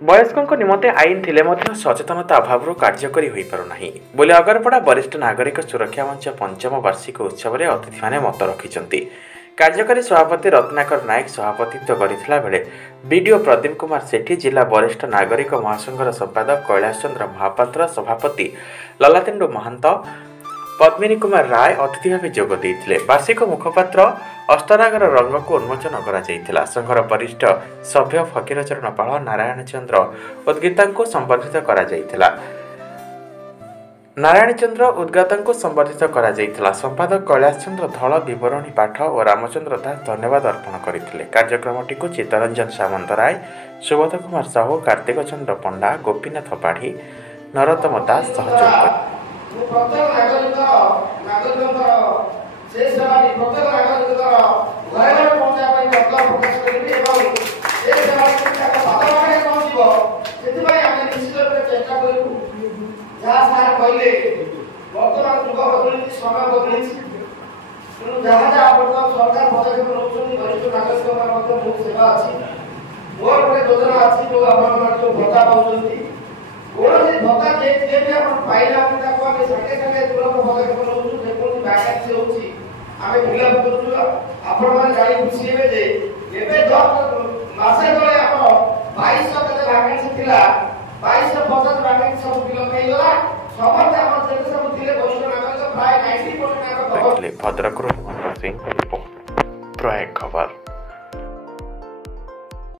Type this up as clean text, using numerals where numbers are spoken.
वयस्कों निमंते आईन थिले मध्य सचेतनता अभाव कार्यकरी हो पारुनाही बोली अगरपड़ा वरिष्ठ नागरिक सुरक्षा मंच पंचम वार्षिक उत्सव में अतिथि मैंने मत रखिंट। कार्यकारी सभापति रत्नाकर नायक सभापतित्व करथिला बेले बीडीओ प्रदीप कुमार सेठी, जिला वरिष्ठ नागरिक महासंघर संपादक कैलाश चंद्र महापात्र, सभापति ललातेन्दु महांत, पद्मिनी कुमार राय अतिथि भाव जोग देइथिले। वार्षिक मुखपात्र अष्टरागर रंग को उन्मोचन करा संघर वरिष्ठ सभ्य फकीरचरण पाल, नारायण चंद्र उद्गीता को संबर्धित करा संपादक कैलाश चंद्र धल विवरणी पाठ और रामचंद्र दास धन्यवाद अर्पण करते। कार्यक्रमटी को चित्तरंजन सामंतराय, सुबोध कुमार साहू, कार्तिक चंद्र पंडा, गोपीनाथ पाढ़ी, नरोत्तम दास सहयोग बर्तमान जुग बदली समय बदली जहाँ जहाँ सरकार पदक्षेप नौकरी वरिष्ठ नागरिक सेवा अच्छी मोर गोटे योजना अच्छी जो जो भत्ता पाँच कौन भत्ता पाइला सागे सागे तुरंत पदक्षेप नौ जेको वैकेंसी होची आमे फिलअप करूँ आपण मैंने जानी खुशी हे जे एबे मासे तले आप 2200 केते वैकेंसी थिला 2250 वैकेंसी सब फिलअप हो गला समस्त आप सब थिले वरिष्ठ नागरिक प्राय 90% भद्रक प्रयाग खबर।